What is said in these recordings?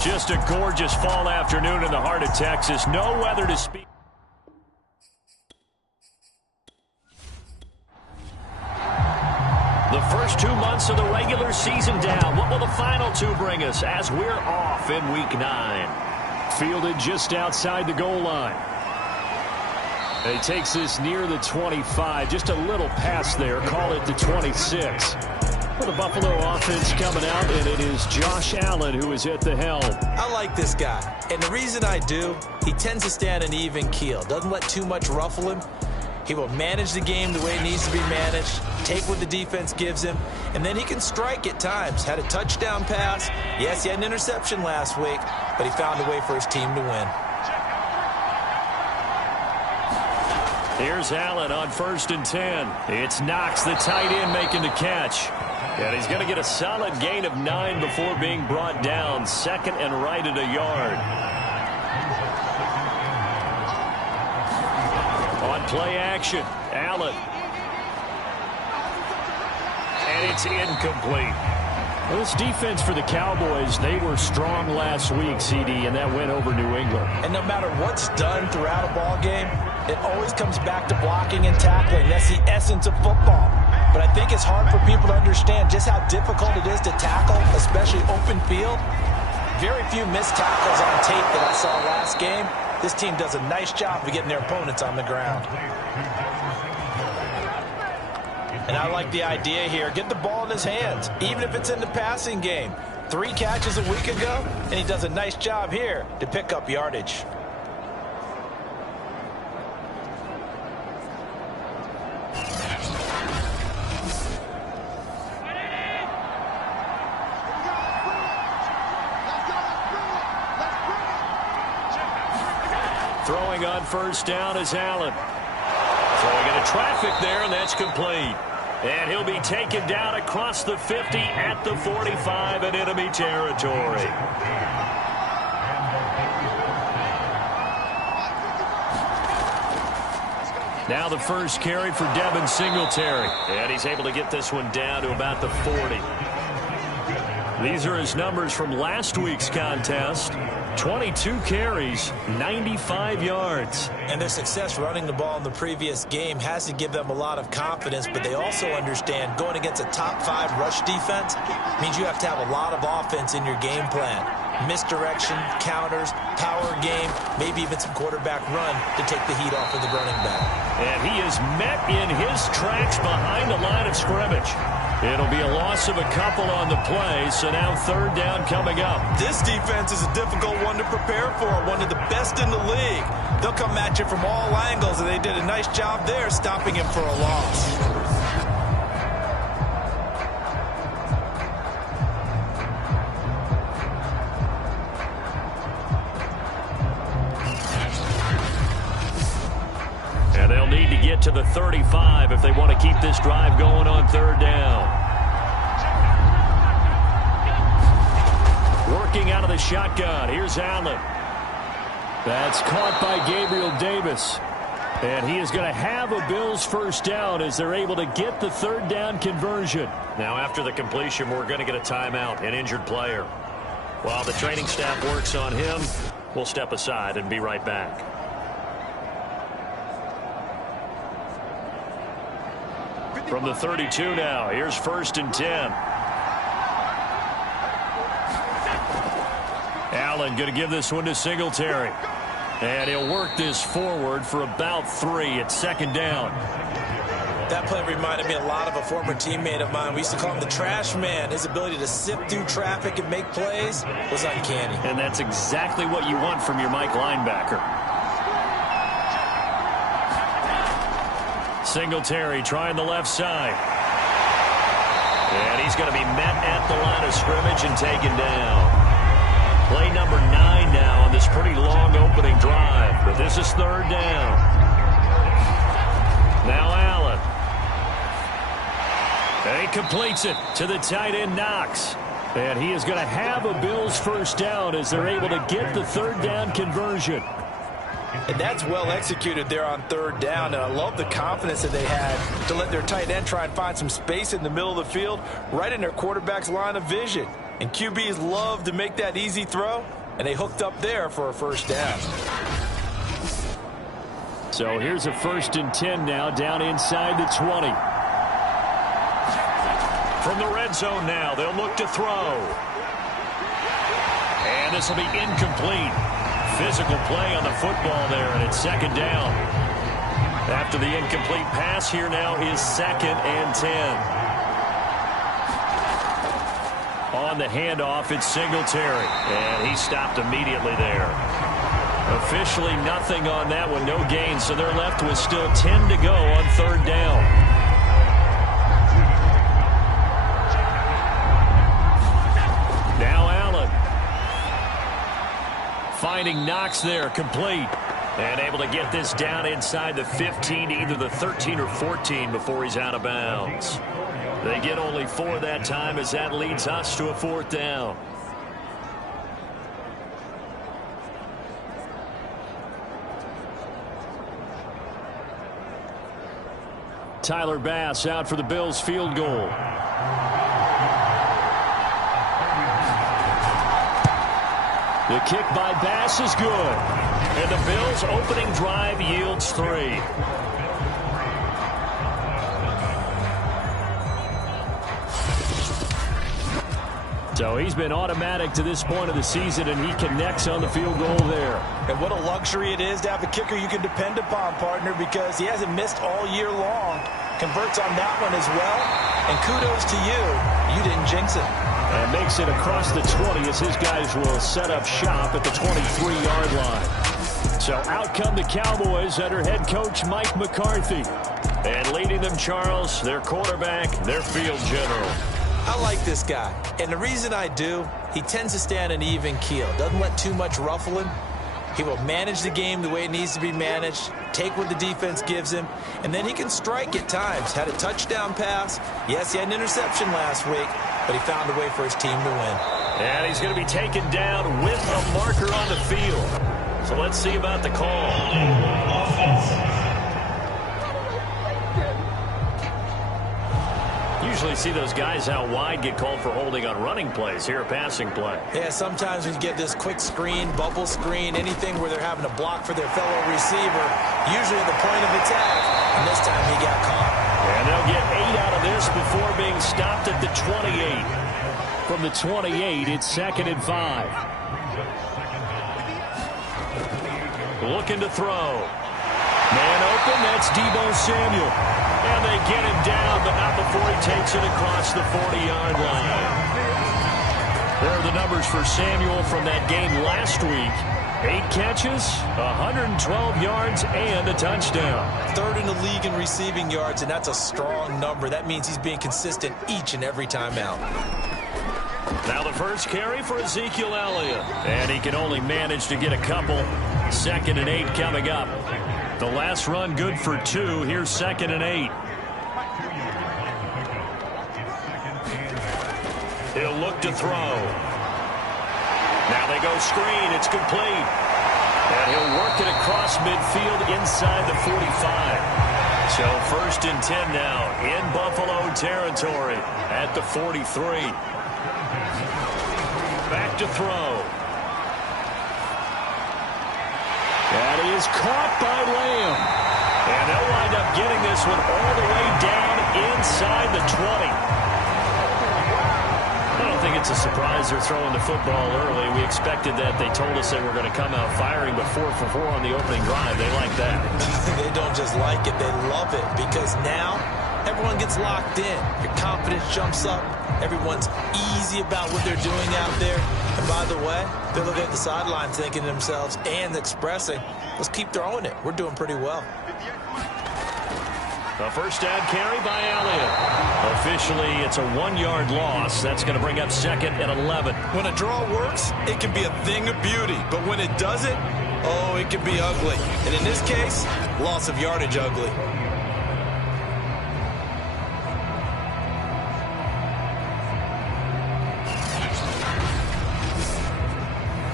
Just a gorgeous fall afternoon in the heart of Texas. No weather to speak. The first 2 months of the regular season down. What will the final two bring us as we're off in Week 9? Fielded just outside the goal line. And he takes this near the 25. Just a little pass there. Call it the 26. For the Buffalo offense coming out, and it is Josh Allen who is at the helm. I like this guy, and the reason I do, he tends to stand an even keel. Doesn't let too much ruffle him. He will manage the game the way it needs to be managed, take what the defense gives him, and then he can strike at times. Had a touchdown pass. Yes, he had an interception last week, but he found a way for his team to win. Here's Allen on 1st and 10. It's Knox, the tight end, making the catch. And he's going to get a solid gain of 9 before being brought down. 2nd and right at a yard. On play action, Allen. And it's incomplete. Well, this defense for the Cowboys, they were strong last week, CD, and that went over New England. And no matter what's done throughout a ball game, it always comes back to blocking and tackling. That's the essence of football. But I think it's hard for people to understand just how difficult it is to tackle, especially open field. Very few missed tackles on tape that I saw last game. This team does a nice job of getting their opponents on the ground. And I like the idea here. Get the ball in his hands, even if it's in the passing game. 3 catches a week ago, and he does a nice job here to pick up yardage. Throwing on 1st down is Allen. Throwing into traffic there, and that's complete. And he'll be taken down across the 50 at the 45 in enemy territory. Now the first carry for Devin Singletary. And he's able to get this one down to about the 40. These are his numbers from last week's contest. 22 carries, 95 yards. And their success running the ball in the previous game has to give them a lot of confidence, but they also understand going against a top 5 rush defense means you have to have a lot of offense in your game plan. Misdirection, counters, power game, maybe even some quarterback run to take the heat off of the running back. And he is met in his tracks behind the line of scrimmage. It'll be a loss of a couple on the play, so now 3rd down coming up. This defense is a difficult one to prepare for, one of the best in the league. They'll come at you from all angles, and they did a nice job there stopping him for a loss. And they'll need to get to the 35 if they want to keep this drive going on 3rd down. Working out of the shotgun. Here's Allen. That's caught by Gabriel Davis. And he is going to have a Bills 1st down as they're able to get the 3rd down conversion. Now after the completion, we're going to get a timeout, an injured player. While the training staff works on him, we'll step aside and be right back. From the 32 now, here's 1st and 10. Allen going to give this one to Singletary. And he'll work this forward for about 3 at 2nd down. That play reminded me a lot of a former teammate of mine. We used to call him the trash man. His ability to sift through traffic and make plays was uncanny. And that's exactly what you want from your Mike linebacker. Singletary trying the left side. And he's going to be met at the line of scrimmage and taken down. Play number 9 now on this pretty long opening drive. But this is 3rd down. Now Allen. And he completes it to the tight end Knox. And he is going to have a Bills 1st down as they're able to get the 3rd down conversion. And that's well executed there on 3rd down. And I love the confidence that they had to let their tight end try and find some space in the middle of the field, right in their quarterback's line of vision. And QBs love to make that easy throw, and they hooked up there for a first down. So here's a 1st and 10 now, down inside the 20. From the red zone now, they'll look to throw. And this will be incomplete. Physical play on the football there, and it's 2nd down. After the incomplete pass, here now is 2nd and 10. On the handoff, it's Singletary, and he stopped immediately there. Officially nothing on that one, no gain, so they're left with still 10 to go on 3rd down. Now Allen. Finding Knox there, complete. And able to get this down inside the 15, either the 13 or 14 before he's out of bounds. They get only 4 that time as that leads us to a 4th down. Tyler Bass out for the Bills field goal. The kick by Bass is good. And the Bills' opening drive yields 3. So he's been automatic to this point of the season, and he connects on the field goal there. And what a luxury it is to have a kicker you can depend upon, partner, because he hasn't missed all year long. Converts on that one as well. And kudos to you. You didn't jinx it. And makes it across the 20 as his guys will set up shop at the 23-yard line. So out come the Cowboys under head coach Mike McCarthy. And leading them, Charles, their quarterback, their field general. I like this guy, and the reason I do, he tends to stay on an even keel. Doesn't let too much ruffle him. He will manage the game the way it needs to be managed, take what the defense gives him, and then he can strike at times. Had a touchdown pass. Yes, he had an interception last week, but he found a way for his team to win. And he's going to be taken down with a marker on the field. So let's see about the call. Usually see those guys out wide get called for holding on running plays. Here, a passing play. Yeah, sometimes when you get this quick screen, bubble screen, anything where they're having to block for their fellow receiver, usually at the point of attack, and this time he got caught. And they'll get 8 out of this before being stopped at the 28. From the 28, it's 2nd and 5. Looking to throw. Man open, that's Deebo Samuel. And they get him down, but not before he takes it across the 40-yard line. There are the numbers for Samuel from that game last week. 8 catches, 112 yards, and a touchdown. 3rd in the league in receiving yards, and that's a strong number. That means he's being consistent each and every time out. Now the first carry for Ezekiel Elliott. And he can only manage to get a couple. 2nd and 8 coming up. The last run good for 2. Here's 2nd and 8. He'll look to throw. Now they go screen. It's complete. And he'll work it across midfield inside the 45. So 1st and 10 now in Buffalo territory at the 43. Back to throw. That is caught by Lamb. And they'll wind up getting this one all the way down inside the 20. I don't think it's a surprise they're throwing the football early. We expected that. They told us they were going to come out firing, but 4 for 4 on the opening drive. They like that. They don't just like it, they love it, because now everyone gets locked in. Your confidence jumps up. Everyone's easy about what they're doing out there. And by the way, they look at the sideline thinking to themselves and expressing, let's keep throwing it. We're doing pretty well. A first down carry by Elliott. Officially, it's a 1-yard loss. That's going to bring up 2nd and 11. When a draw works, it can be a thing of beauty. But when it doesn't, oh, it can be ugly. And in this case, loss of yardage ugly.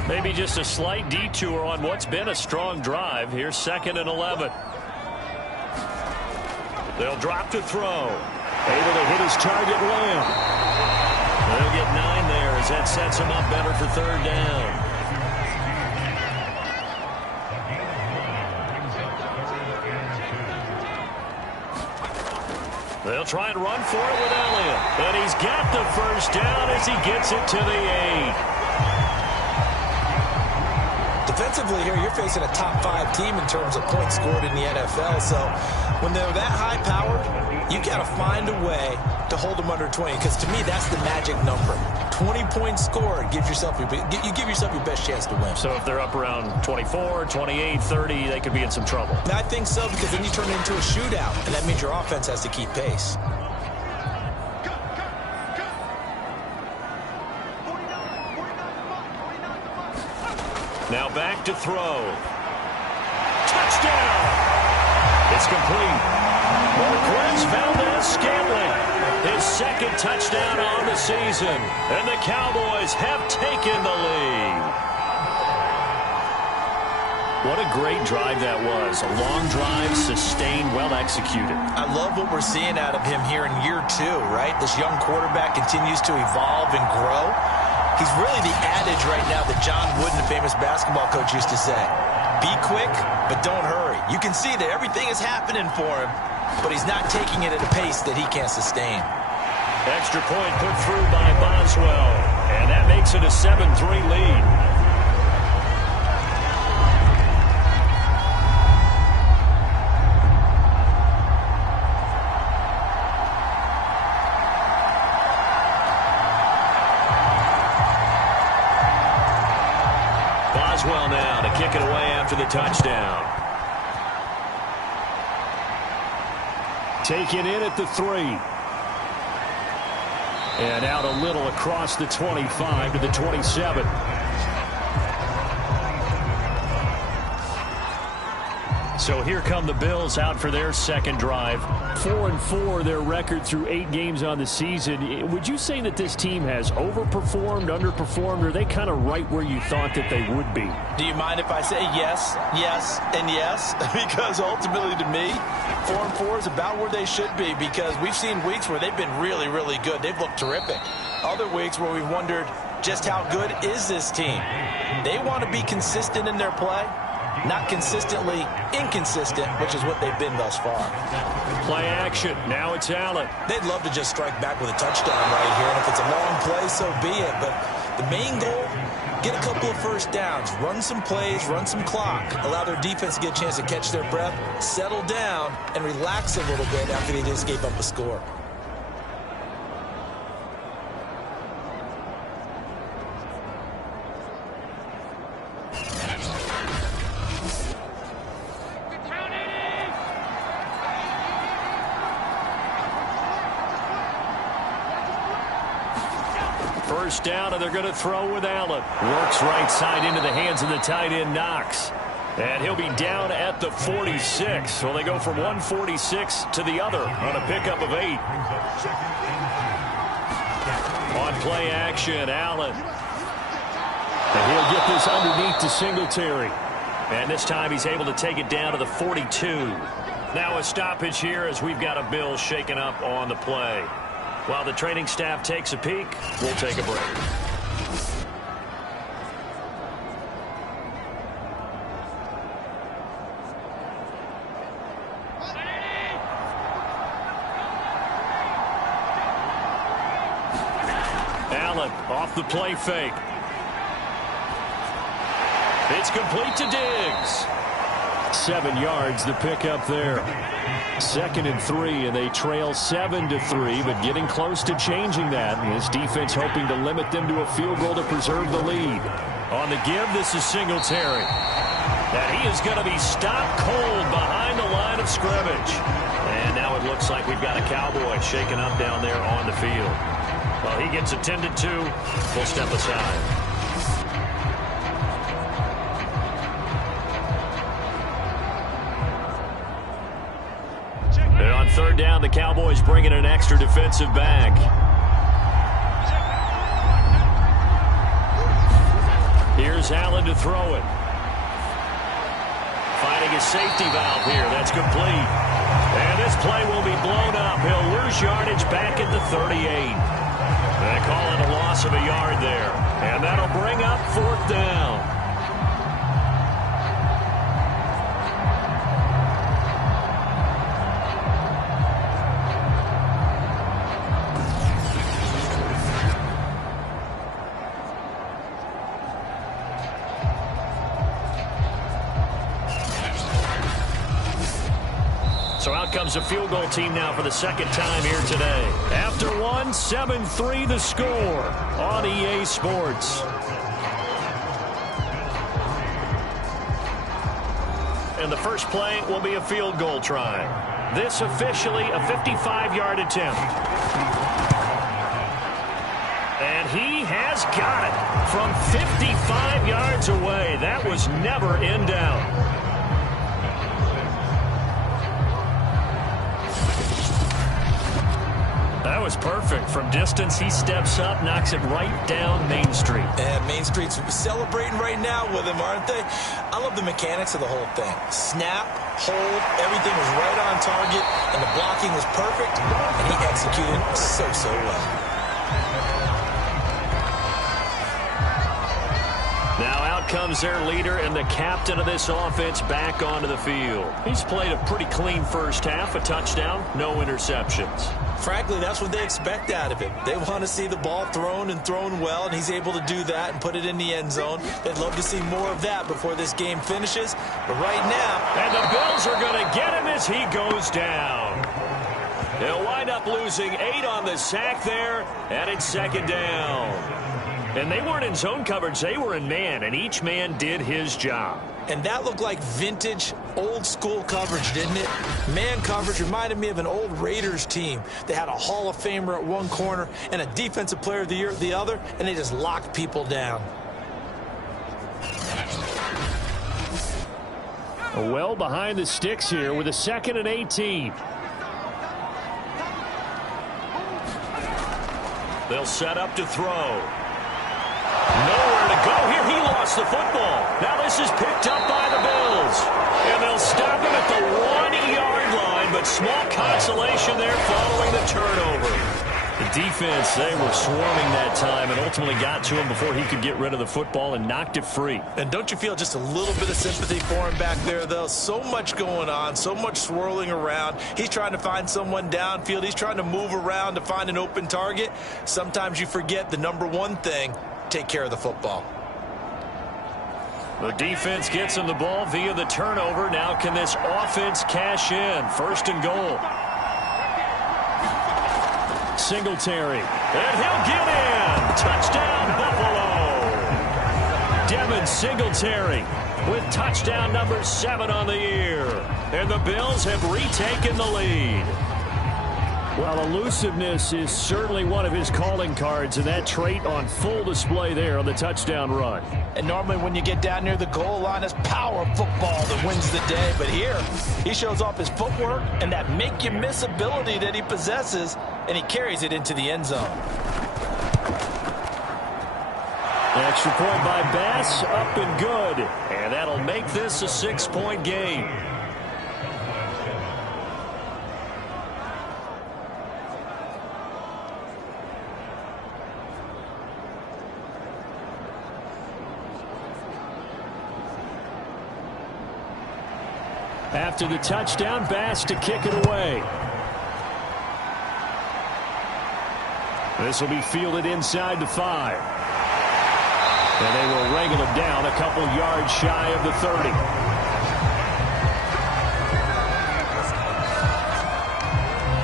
Maybe just a slight detour on what's been a strong drive. Here's 2nd and 11. They'll drop to throw. Able to hit his target, Lamb. They'll get 9 there as as that sets him up better for third down. They'll try and run for it with Elliott. And he's got the first down as he gets it to the 8. Defensively here, you're facing a top 5 team in terms of points scored in the NFL. So when they're that high-powered, you got to find a way to hold them under 20. Because to me, that's the magic number. 20 points scored, you give yourself your best chance to win. So if they're up around 24, 28, 30, they could be in some trouble. I think so, because then you turn it into a shootout, and that means your offense has to keep pace. Now back to throw. Touchdown! It's complete. Marquez Valdez-Scantling. His second touchdown on the season. And the Cowboys have taken the lead. What a great drive that was. A long drive, sustained, well executed. I love what we're seeing out of him here in year 2, right? This young quarterback continues to evolve and grow. He's really the adage right now that John Wooden, the famous basketball coach, used to say. Be quick, but don't hurry. You can see that everything is happening for him, but he's not taking it at a pace that he can't sustain. Extra point put through by Boswell, and that makes it a 7-3 lead. Boswell now to kick it away after the touchdown. Taken in at the 3. And out a little across the 25 to the 27. So here come the Bills out for their second drive. 4-4 their record through 8 games on the season. Would you say that this team has overperformed, underperformed, or are they kind of right where you thought that they would be? Do you mind if I say yes, yes, and yes? Because ultimately to me, 4-4 is about where they should be, because we've seen weeks where they've been really, really good. They've looked terrific. Other weeks where we wondered just how good is this team. They want to be consistent in their play. Not consistently inconsistent, which is what they've been thus far. Play action. Now it's Allen. They'd love to just strike back with a touchdown right here, and if it's a long play, so be it. But the main goal, get a couple of first downs, run some plays, run some clock, allow their defense to get a chance to catch their breath, settle down, and relax a little bit after they just gave up a score. First down, and they're going to throw with Allen. Works right side into the hands of the tight end, Knox. And he'll be down at the 46. So they go from 146 to the other on a pickup of 8. On play action, Allen. And he'll get this underneath to Singletary. And this time he's able to take it down to the 42. Now a stoppage here as we've got a Bill shaken up on the play. While the training staff takes a peek, we'll take a break. Allen off the play fake. It's complete to Diggs. 7 yards the pickup there. 2nd and 3, and they trail 7-3, but getting close to changing that. And this defense hoping to limit them to a field goal to preserve the lead. On the give, this is Singletary. And he is going to be stopped cold behind the line of scrimmage. And now it looks like we've got a Cowboy shaken up down there on the field. Well, he gets attended to. We'll step aside. And on third down, the Cowboys bring in an extra defensive back. Here's Allen to throw it. Finding his safety valve here. That's complete. And this play will be blown up. He'll lose yardage back at the 38. They call it a loss loss of a yard there. And that'll bring up 4th down. So out comes a field goal team now for the second time here today. After one, 7-3 the score on EA Sports. And the first play will be a field goal try. This officially a 55-yard attempt. And he has got it from 55 yards away. That was never in doubt. That was perfect. From distance, he steps up, knocks it right down Main Street. And Main Street's celebrating right now with him, aren't they? I love the mechanics of the whole thing. Snap, hold, everything was right on target, and the blocking was perfect, and he executed so well. Now out comes their leader and the captain of this offense back onto the field. He's played a pretty clean first half, a touchdown, no interceptions. Frankly, that's what they expect out of him. They want to see the ball thrown and thrown well, and he's able to do that and put it in the end zone. They'd love to see more of that before this game finishes. But right now... And the Bills are going to get him as he goes down. They'll wind up losing 8 on the sack there, and it's 2nd down. And they weren't in zone coverage. They were in man, and each man did his job. And that looked like vintage, old-school coverage, didn't it? Man coverage reminded me of an old Raiders team. They had a Hall of Famer at one corner and a Defensive Player of the Year at the other, and they just locked people down. Well behind the sticks here with a 2nd and 18. They'll set up to throw. Nowhere to go here. He lost the football. Now this is picked up by the Bills. And they'll stop him at the 1-yard line, but small consolation there following the turnover. The defense, they were swarming that time and ultimately got to him before he could get rid of the football and knocked it free. And don't you feel just a little bit of sympathy for him back there, though? So much going on, so much swirling around. He's trying to find someone downfield. He's trying to move around to find an open target. Sometimes you forget the number one thing: take care of the football. The defense gets him the ball via the turnover. Now can this offense cash in? 1st and goal. Singletary. And he'll get in. Touchdown, Buffalo. Devin Singletary with touchdown number 7 on the year. And the Bills have retaken the lead. Well, elusiveness is certainly one of his calling cards, and that trait on full display there on the touchdown run. And normally when you get down near the goal line, it's power football that wins the day. But here, he shows off his footwork and that make-you-miss ability that he possesses, and he carries it into the end zone. Extra point by Bass, up and good. And that'll make this a 6-point game. After the touchdown, Bass to kick it away. This will be fielded inside the 5. And they will wrangle him down a couple yards shy of the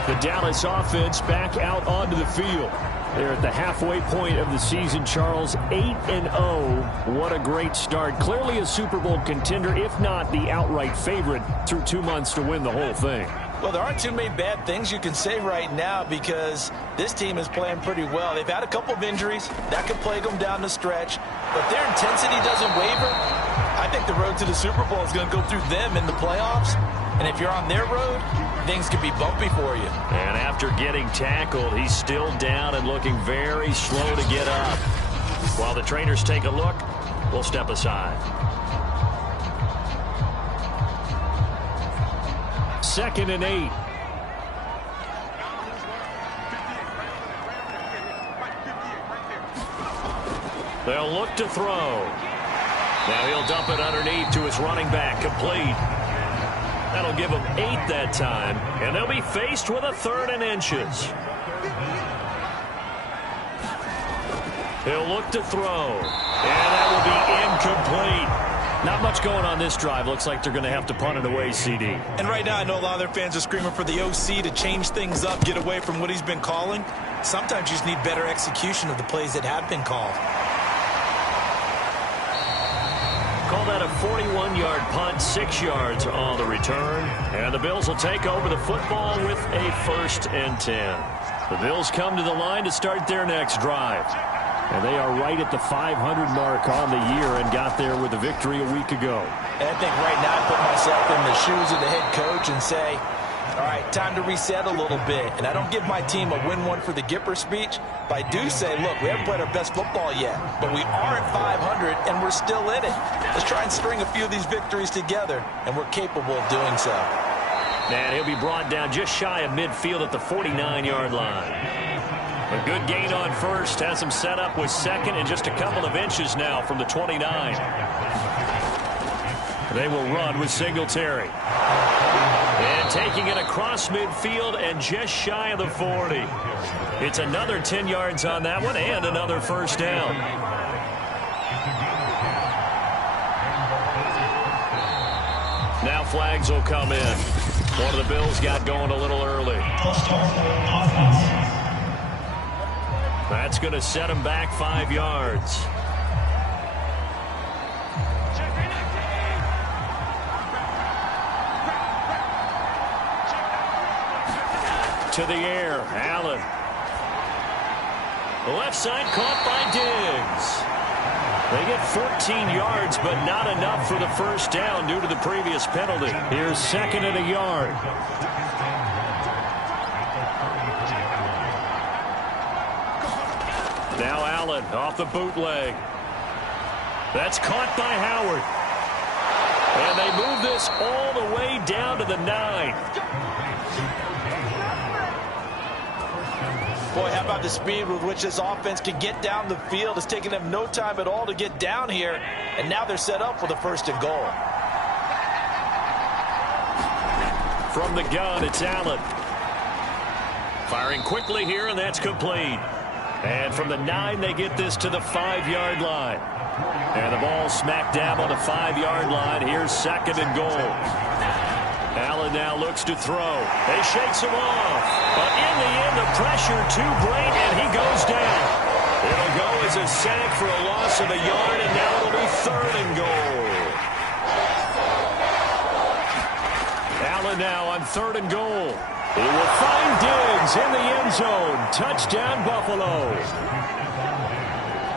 30. The Dallas offense back out onto the field. They're at the halfway point of the season, Charles. 8-0. What a great start. Clearly a Super Bowl contender, if not the outright favorite, through 2 months to win the whole thing. Well, there aren't too many bad things you can say right now because this team is playing pretty well. They've had a couple of injuries. That could plague them down the stretch. But their intensity doesn't waver. I think the road to the Super Bowl is going to go through them in the playoffs. And if you're on their road, things could be bumpy for you. And after getting tackled, he's still down and looking very slow to get up. While the trainers take a look, we'll step aside. 2nd and 8. They'll look to throw. Now he'll dump it underneath to his running back. Complete. That'll give him 8 that time. And they'll be faced with a 3rd and inches. He'll look to throw. And that will be incomplete. Not much going on this drive. Looks like they're going to have to punt it away, CD. And right now I know a lot of their fans are screaming for the OC to change things up, get away from what he's been calling. Sometimes you just need better execution of the plays that have been called. Call that a 41-yard punt, 6 yards on the return. And the Bills will take over the football with a 1st and 10. The Bills come to the line to start their next drive. And they are right at the 500 mark on the year and got there with a victory a week ago. And I think right now I put myself in the shoes of the head coach and say, all right, time to reset a little bit. And I don't give my team a win one for the Gipper speech, but I do say, look, we haven't played our best football yet, but we are at 500 and we're still in it. Let's try and string a few of these victories together, and we're capable of doing so. And he'll be brought down just shy of midfield at the 49-yard line. A good gain on first, has him set up with 2nd and just a couple of inches now from the 29. They will run with Singletary. And taking it across midfield and just shy of the 40. It's another 10 yards on that one and another 1st down. Now flags will come in. One of the Bills got going a little early. That's going to set him back 5 yards. To the air, Allen. The left side caught by Diggs. They get 14 yards, but not enough for the 1st down due to the previous penalty. Here's 2nd and a yard. Now Allen off the bootleg. That's caught by Howard. And they move this all the way down to the 9. Boy, how about the speed with which this offense can get down the field? It's taken them no time at all to get down here, and now they're set up for the 1st and goal. From the gun, it's Allen. Firing quickly here, and that's complete. And from the 9, they get this to the 5-yard line. And the ball smack dab on the 5-yard line. Here's 2nd and goal. Allen now looks to throw. They shakes him off. But in the end, the pressure too great, and he goes down. It'll go as a sack for a loss of a yard, and now it'll be 3rd and goal. Allen now on 3rd and goal. He will find Diggs in the end zone. Touchdown, Buffalo.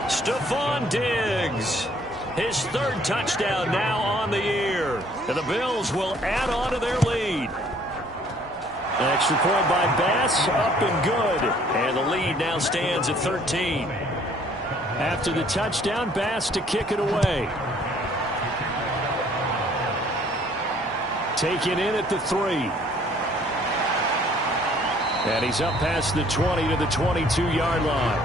Stephon Diggs. His 3rd touchdown now on the year. And the Bills will add on to their lead. An extra point by Bass, up and good. And the lead now stands at 13. After the touchdown, Bass to kick it away. Taken in at the 3. And he's up past the 20 to the 22-yard line.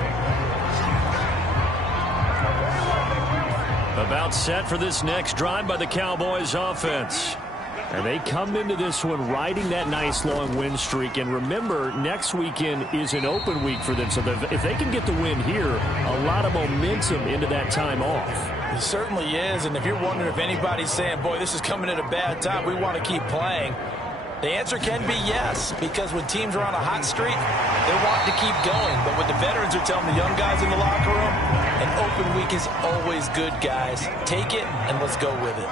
About set for this next drive by the Cowboys offense. And they come into this one riding that nice long win streak. And remember, next weekend is an open week for them. So if they can get the win here, a lot of momentum into that time off. It certainly is. And if you're wondering if anybody's saying, boy, this is coming at a bad time, we want to keep playing, the answer can be yes, because when teams are on a hot streak, they want to keep going. But what the veterans are telling the young guys in the locker room, an open week is always good, guys. Take it, and let's go with it.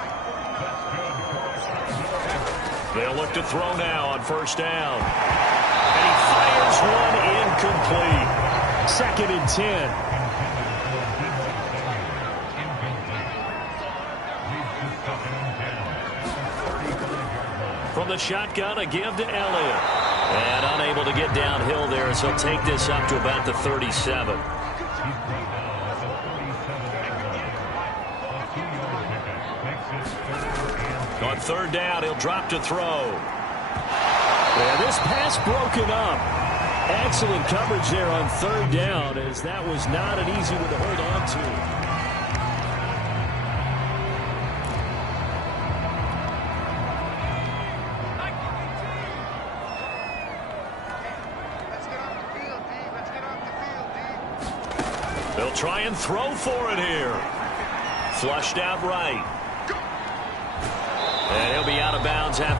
They'll look to throw now on 1st down. And he fires one incomplete. 2nd and 10. From the shotgun, a give to Elliott. And unable to get downhill there, so he'll take this up to about the 37. On 3rd down, he'll drop to throw. And this pass broken up. Excellent coverage there on 3rd down, as that was not an easy one to hold on to. They'll try and throw for it here. Flushed out right. And he'll be out of bounds after